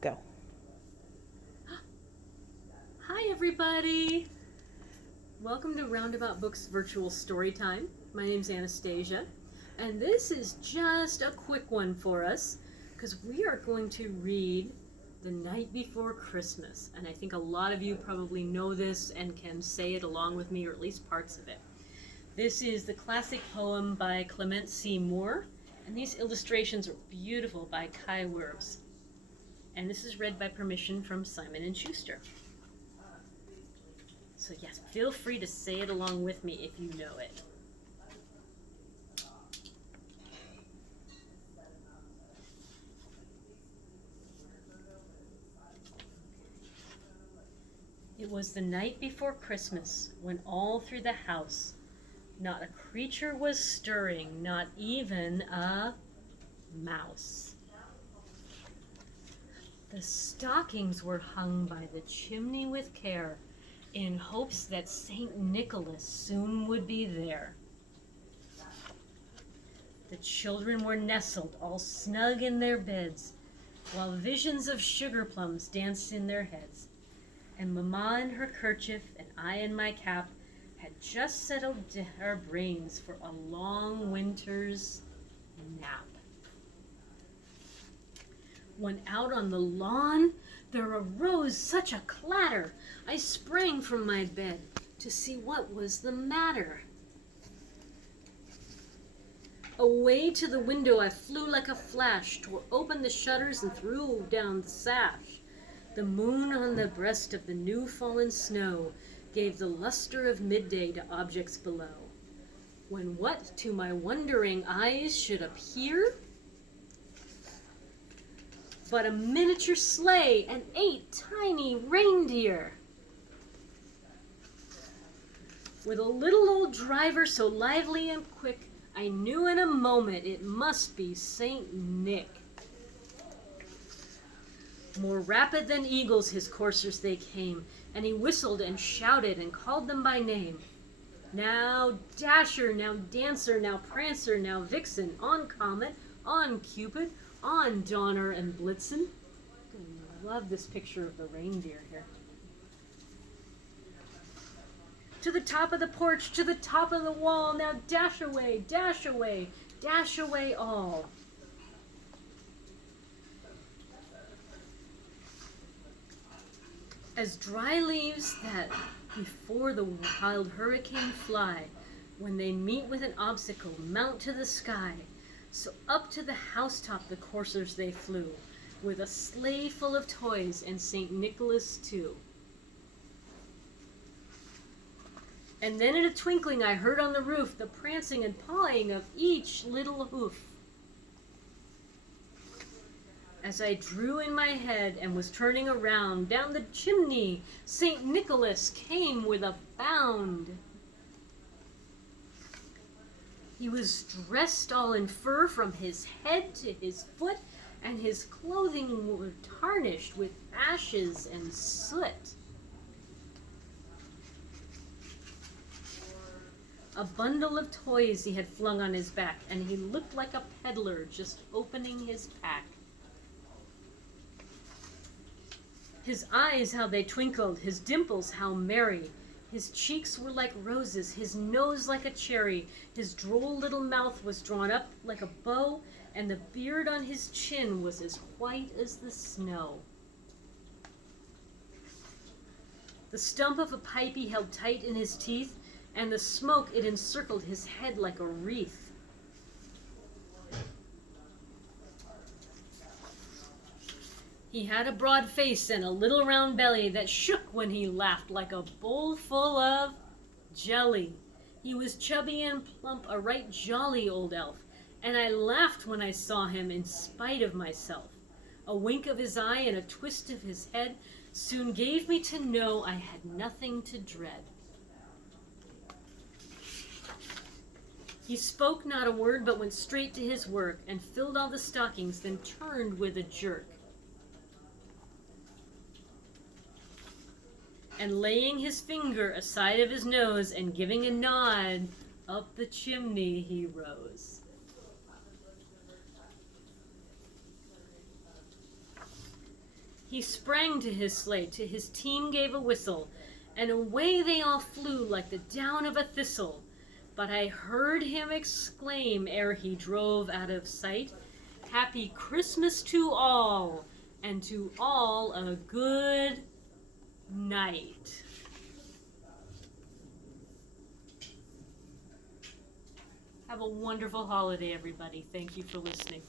Go. Hi everybody! Welcome to Roundabout Books Virtual Storytime. My name's Anastacia, and this is just a quick one for us because we are going to read The Night Before Christmas, and I think a lot of you probably know this and can say it along with me, or at least parts of it. This is the classic poem by Clement C. Moore, and these illustrations are beautiful by Kai Wurbs. And this is read by permission from Simon & Schuster. So yes, feel free to say it along with me if you know it. It was the night before Christmas, when all through the house not a creature was stirring, not even a mouse. The stockings were hung by the chimney with care, in hopes that St. Nicholas soon would be there. The children were nestled all snug in their beds, while visions of sugar plums danced in their heads. And Mamma in her kerchief and I in my cap had just settled our brains for a long winter's nap. When out on the lawn there arose such a clatter, I sprang from my bed to see what was the matter. Away to the window I flew like a flash, tore open the shutters and threw down the sash. The moon on the breast of the new fallen snow gave the luster of midday to objects below. When what to my wondering eyes should appear but a miniature sleigh and 8 tiny reindeer. With a little old driver so lively and quick, I knew in a moment it must be Saint Nick. More rapid than eagles his coursers they came, and he whistled and shouted and called them by name. Now Dasher, now Dancer, now Prancer, now Vixen, on Comet, on Cupid, on Donner and Blitzen. I love this picture of the reindeer here. To the top of the porch, to the top of the wall, now dash away, dash away, dash away all. As dry leaves that before the wild hurricane fly, when they meet with an obstacle, mount to the sky, so up to the housetop the coursers they flew, with a sleigh full of toys and St. Nicholas too. And then in a twinkling I heard on the roof the prancing and pawing of each little hoof. As I drew in my head and was turning around, down the chimney St. Nicholas came with a bound. He was dressed all in fur from his head to his foot, and his clothing were tarnished with ashes and soot. A bundle of toys he had flung on his back, and he looked like a peddler just opening his pack. His eyes, how they twinkled, his dimples, how merry. His cheeks were like roses, his nose like a cherry. His droll little mouth was drawn up like a bow, and the beard on his chin was as white as the snow. The stump of a pipe he held tight in his teeth, and the smoke it encircled his head like a wreath. He had a broad face and a little round belly that shook when he laughed like a bowl full of jelly. He was chubby and plump, a right jolly old elf, and I laughed when I saw him in spite of myself. A wink of his eye and a twist of his head soon gave me to know I had nothing to dread. He spoke not a word, but went straight to his work, and filled all the stockings, then turned with a jerk. And laying his finger aside of his nose, and giving a nod, up the chimney he rose. He sprang to his sleigh, to his team gave a whistle, and away they all flew like the down of a thistle. But I heard him exclaim ere he drove out of sight, "Happy Christmas to all, and to all a good night." Have a wonderful holiday, everybody. Thank you for listening.